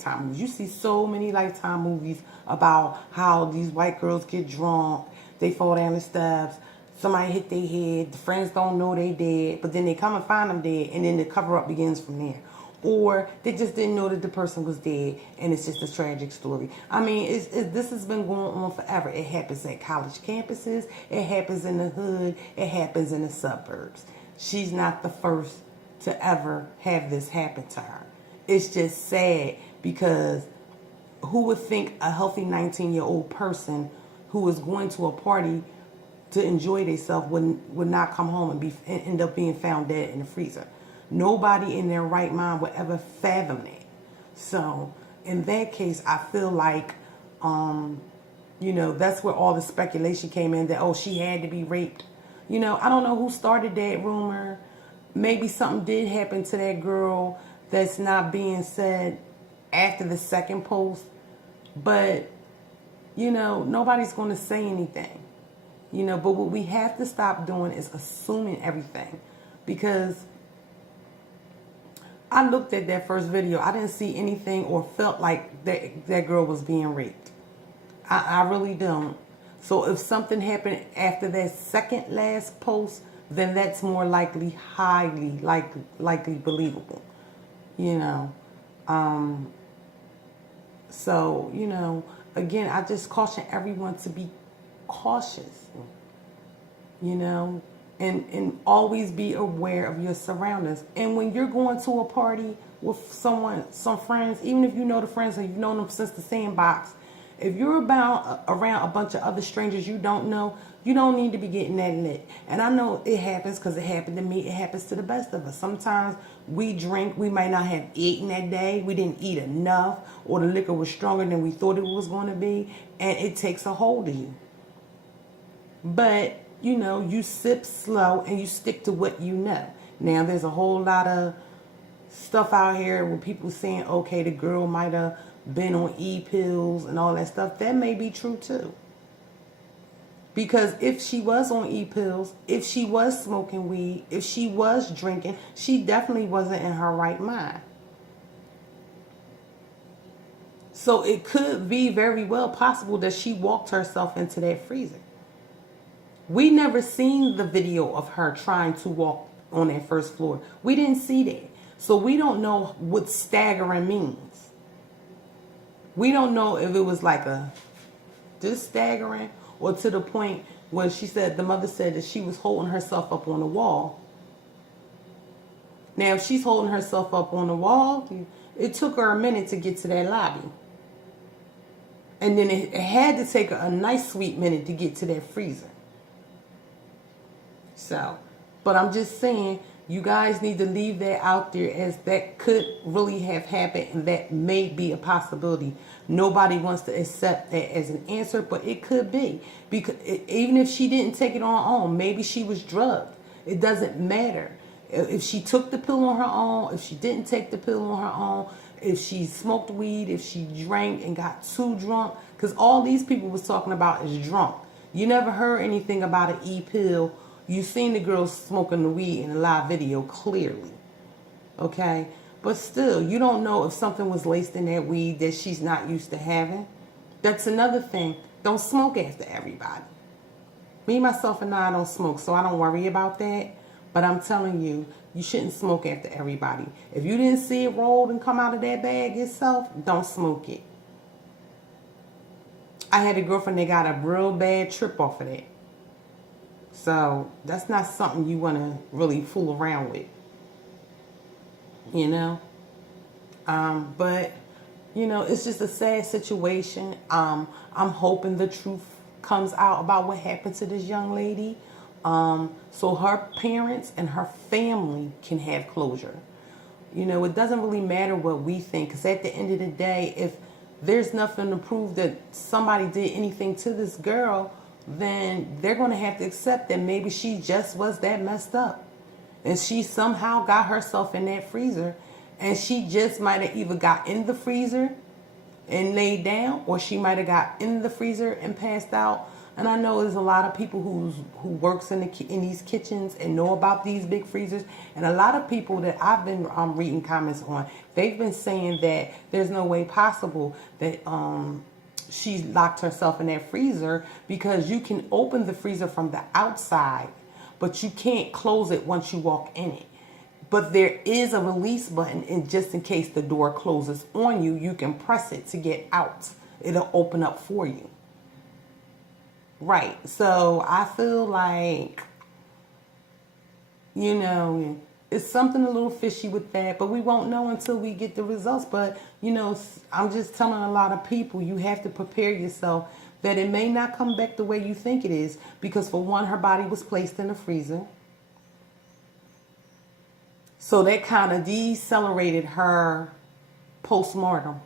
Lifetime movies. You see so many Lifetime movies about how these white girls get drunk, they fall down the steps, somebody hit their head, the friends don't know they dead, but then they come and find them dead, and then the cover up begins from there. Or they just didn't know that the person was dead, and it's just a tragic story. I mean, this has been going on forever. It happens at college campuses. It happens in the hood. It happens in the suburbs. She's not the first to ever have this happen to her. It's just sad because who would think a healthy 19-year-old person who is going to a party to enjoy themselves would not come home and end up being found dead in the freezer? Nobody in their right mind would ever fathom that. So in that case, I feel like, that's where all the speculation came in that, oh, she had to be raped. I don't know who started that rumor. Maybe something did happen to that girl that's not being said after the second post. But, nobody's going to say anything. But what we have to stop doing is assuming everything. Because I looked at that first video. I didn't see anything or felt like that girl was being raped. I really don't. So if something happened after that second last post, then that's more likely, highly likely believable. So, again, I just caution everyone to be cautious, and always be aware of your surroundings. And when you're going to a party with some friends, even if you know the friends or you've known them since the sandbox, if you're around a bunch of other strangers you don't know, you don't need to be getting that lit. And I know it happens because it happened to me. It happens to the best of us. Sometimes we drink. We might not have eaten that day. We didn't eat enough, or the liquor was stronger than we thought it was going to be. And it takes a hold of you. But, you sip slow and you stick to what you know. Now, there's a whole lot of stuff out here where people saying, okay, the girl might have been on E-pills and all that stuff. That may be true too. Because if she was on E-pills, if she was smoking weed, if she was drinking, she definitely wasn't in her right mind. So it could be very well possible that she walked herself into that freezer. We never seen the video of her trying to walk on that first floor. We didn't see that. So we don't know what staggering means. We don't know if it was like just staggering, or to the point where the mother said that she was holding herself up on the wall. Now, if she's holding herself up on the wall, it took her a minute to get to that lobby. And then it had to take her a nice sweet minute to get to that freezer. So, but I'm just saying, you guys need to leave that out there, as that could really have happened, and that may be a possibility. Nobody wants to accept that as an answer, but it could be. Because even if she didn't take it on her own, maybe she was drugged. It doesn't matter. If she took the pill on her own, if she didn't take the pill on her own, if she smoked weed, if she drank and got too drunk. Because all these people was talking about is drunk. You never heard anything about an E-pill. You seen the girl smoking the weed in a live video clearly. Okay? But still, you don't know if something was laced in that weed that she's not used to having. That's another thing. Don't smoke after everybody. Me, myself, and I don't smoke, so I don't worry about that. But I'm telling you, you shouldn't smoke after everybody. If you didn't see it rolled and come out of that bag yourself, don't smoke it. I had a girlfriend that got a real bad trip off of that. So that's not something you want to really fool around with. But, it's just a sad situation. I'm hoping the truth comes out about what happened to this young lady. So her parents and her family can have closure. It doesn't really matter what we think, because at the end of the day, if there's nothing to prove that somebody did anything to this girl, then they're going to have to accept that maybe she just was that messed up. And she somehow got herself in that freezer, and she just might have either got in the freezer and laid down, or she might have got in the freezer and passed out And I know there's a lot of people who works in these kitchens and know about these big freezers. And a lot of people that I've been reading comments on, they've been saying that there's no way possible that she locked herself in that freezer, because you can open the freezer from the outside, but you can't close it once you walk in it. But there is a release button, and just in case the door closes on you, you can press it to get out. It'll open up for you. Right. So I feel like, it's something a little fishy with that, but we won't know until we get the results. But, I'm just telling a lot of people, you have to prepare yourself that it may not come back the way you think it is, because for one, her body was placed in the freezer. So that kind of decelerated her postmortem.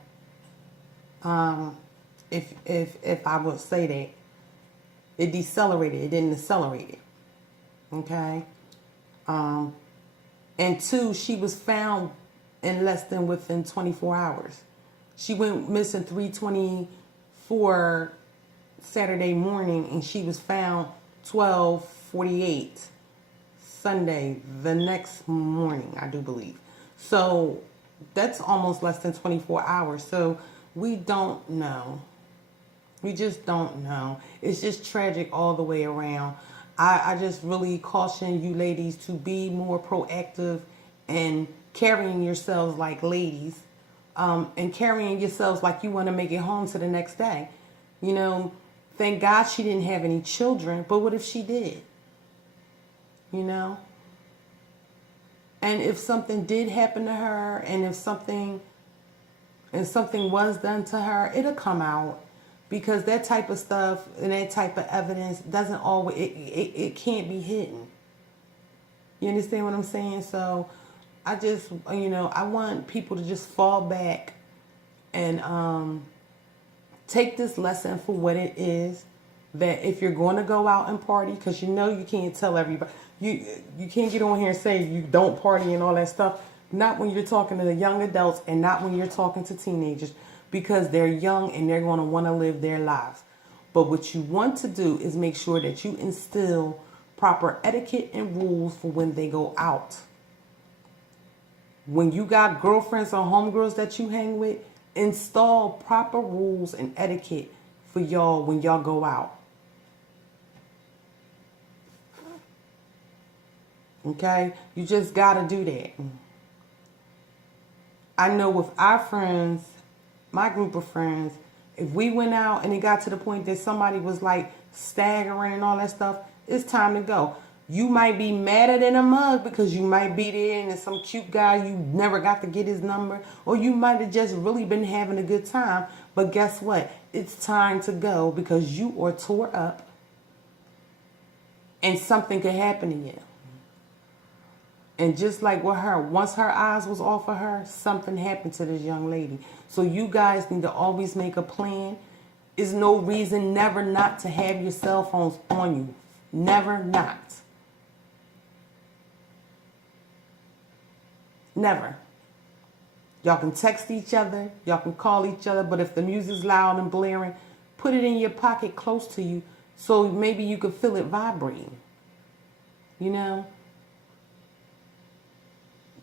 If I would say that. It decelerated. It didn't accelerate it. Okay? And two, she was found in within 24 hours. She went missing 3:24 Saturday morning, and she was found 12:48 Sunday, the next morning, I do believe. So that's almost less than 24 hours. So we don't know. We just don't know. It's just tragic all the way around. I just really caution you ladies to be more proactive and carrying yourselves like ladies, and carrying yourselves like you want to make it home to the next day. Thank God she didn't have any children, but what if she did? And if something did happen to her, and if something was done to her, it'll come out. Because that type of stuff and that type of evidence doesn't always, it can't be hidden. You understand what I'm saying? So I just, I want people to just fall back and take this lesson for what it is. That if you're going to go out and party, because you can't tell everybody, you can't get on here and say you don't party and all that stuff. Not when you're talking to the young adults, and not when you're talking to teenagers. Because they're young and they're going to want to live their lives. But what you want to do is make sure that you instill proper etiquette and rules for when they go out. When you got girlfriends or homegirls that you hang with, install proper rules and etiquette for y'all when y'all go out. Okay? You just got to do that. I know with our friends, my group of friends, if we went out and it got to the point that somebody was like staggering and all that stuff, it's time to go. You might be madder than a mug because you might be there and there's some cute guy you never got to get his number, or you might have just really been having a good time. But guess what? It's time to go, because you are tore up and something could happen to you. And just like with her, once her eyes was off of her, something happened to this young lady. So you guys need to always make a plan. There's no reason never not to have your cell phones on you. Never not. Never. Y'all can text each other. Y'all can call each other. But if the music's loud and blaring, put it in your pocket close to you so maybe you can feel it vibrating.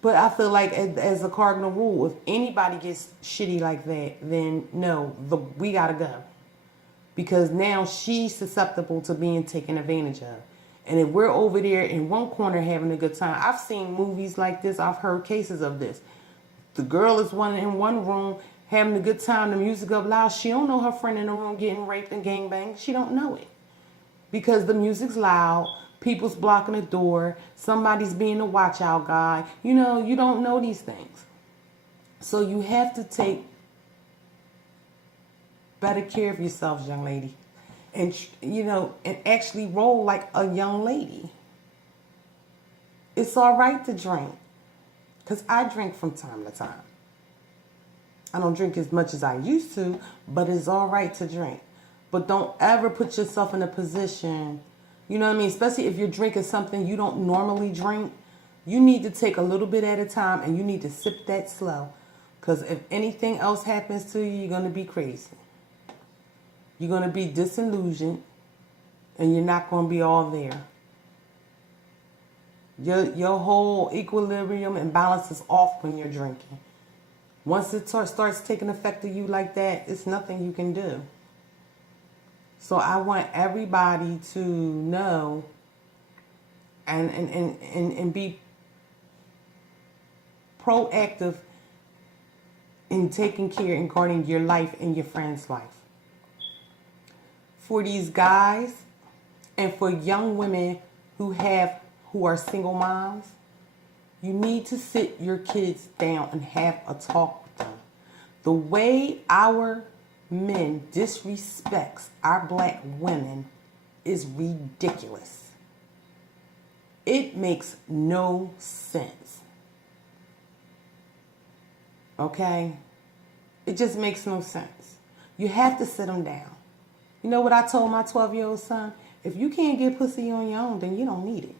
But I feel like as a cardinal rule, if anybody gets shitty like that, then no, we got to go. Because now she's susceptible to being taken advantage of. And if we're over there in one corner having a good time, I've seen movies like this. I've heard cases of this. The girl is in one room having a good time, the music up loud. She don't know her friend in the room getting raped and gangbanged. She don't know it. Because the music's loud. People's blocking the door. Somebody's being a watch out guy. You don't know these things. So you have to take better care of yourselves, young lady. And, and actually roll like a young lady. It's all right to drink. Because I drink from time to time. I don't drink as much as I used to, but it's all right to drink. But don't ever put yourself in a position, you know what I mean? Especially if you're drinking something you don't normally drink. You need to take a little bit at a time, and you need to sip that slow. Because if anything else happens to you, you're going to be crazy. You're going to be disillusioned. And you're not going to be all there. Your whole equilibrium and balance is off when you're drinking. Once it starts taking effect of you like that, it's nothing you can do. So I want everybody to know and be proactive in taking care and guarding your life and your friend's life. For these guys and for young women who are single moms, you need to sit your kids down and have a talk with them. The way our men disrespects our black women is ridiculous. It makes no sense. Okay? It just makes no sense. You have to sit them down. You know what I told my 12-year-old son? If you can't get pussy on your own, then you don't need it.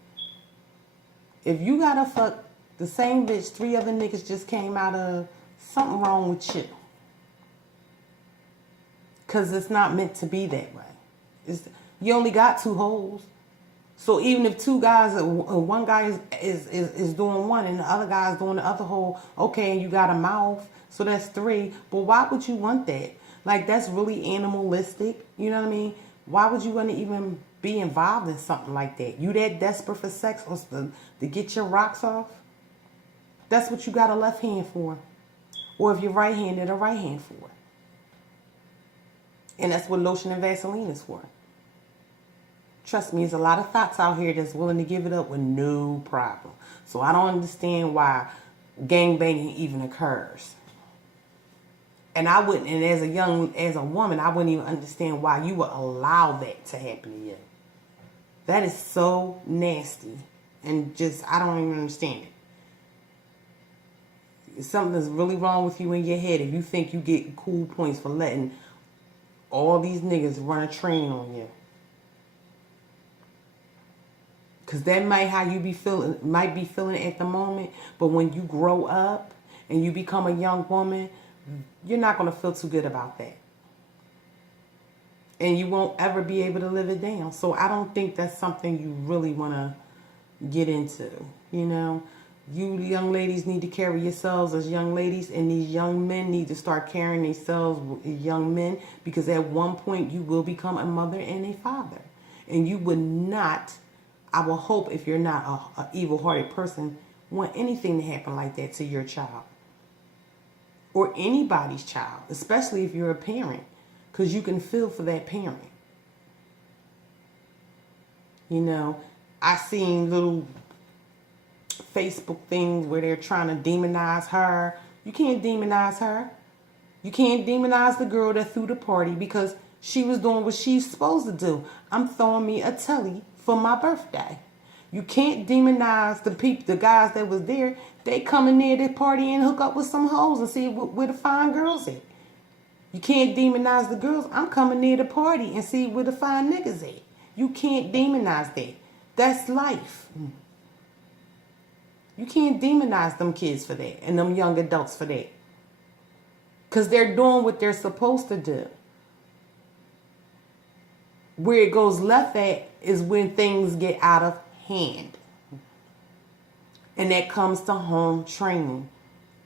If you gotta fuck the same bitch 3 other niggas just came out of, something wrong with you. Because it's not meant to be that way. You only got 2 holes. So even if 2 guys, one guy is doing one and the other guy is doing the other hole, okay, and you got a mouth, so that's 3. But why would you want that? Like, that's really animalistic. You know what I mean? Why would you want to even be involved in something like that? You that desperate for sex or to get your rocks off? That's what you got a left hand for. Or if you're right-handed, a right hand for. And that's what lotion and Vaseline is for. Trust me, there's a lot of thoughts out here that's willing to give it up with no problem. So I don't understand why gangbanging even occurs. And I wouldn't, and as a woman, I wouldn't even understand why you would allow that to happen to you. That is so nasty. And just, I don't even understand it. Something's really wrong with you in your head if you think you get cool points for letting all these niggas run a train on you. Because that might how you be feeling at the moment. But when you grow up and you become a young woman, you're not going to feel too good about that. And you won't ever be able to live it down. So I don't think that's something you really want to get into. You know, you young ladies need to carry yourselves as young ladies, and these young men need to start carrying themselves as young men, because at one point you will become a mother and a father. And you would not, I will hope, if you're not an evil-hearted person, want anything to happen like that to your child. Or anybody's child, especially if you're a parent, because you can feel for that parent. You know, I seen little Facebook things where they're trying to demonize her. You can't demonize her. You can't demonize the girl that threw the party because she was doing what she's supposed to do. I'm throwing me a telly for my birthday. You can't demonize the guys that was there. They come in there to party and hook up with some hoes and see where the fine girls at. You can't demonize the girls. I'm coming near the party and see where the fine niggas at. You can't demonize that. That's life. You can't demonize them kids for that and them young adults for that. Because they're doing what they're supposed to do. Where it goes left at is when things get out of hand. And that comes to home training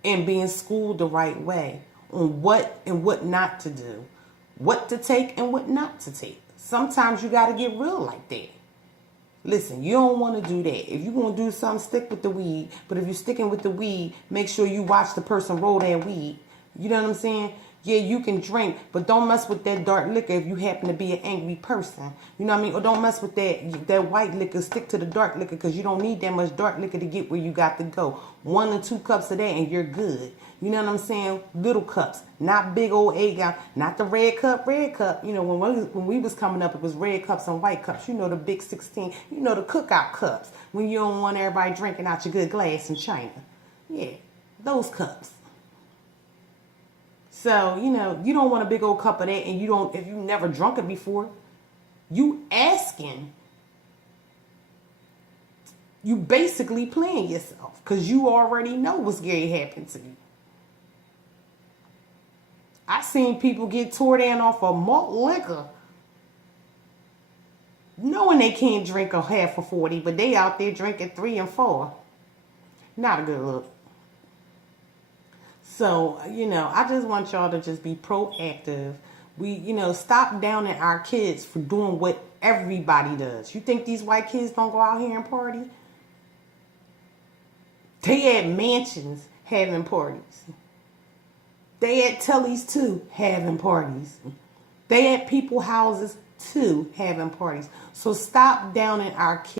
and being schooled the right way on what and what not to do, what to take and what not to take. Sometimes you got to get real like that. Listen, you don't want to do that. If you're going to do something, stick with the weed. But if you're sticking with the weed, make sure you watch the person roll that weed. You know what I'm saying? Yeah, you can drink, but don't mess with that dark liquor if you happen to be an angry person. You know what I mean? Or don't mess with that white liquor. Stick to the dark liquor because you don't need that much dark liquor to get where you got to go. 1 or 2 cups of that and you're good. You know what I'm saying? Little cups, not big old 8 gallon, not the red cup. You know, when we was coming up, it was red cups and white cups. You know, the big 16, you know, the cookout cups. When you don't want everybody drinking out your good glass in China. Yeah, those cups. So, you know, you don't want a big old cup of that, and if you never drunk it before, you asking, you basically playing yourself, because you already know what's going to happen to you. I seen people get tore down off of malt liquor. knowing they can't drink a half of 40, but they out there drinking 3 and 4. Not a good look. So, I just want y'all to just be proactive. We, stop downing our kids for doing what everybody does. You think these white kids don't go out here and party? They at mansions having parties. They at Telly's too having parties. They at people houses too having parties. So stop downing our kids.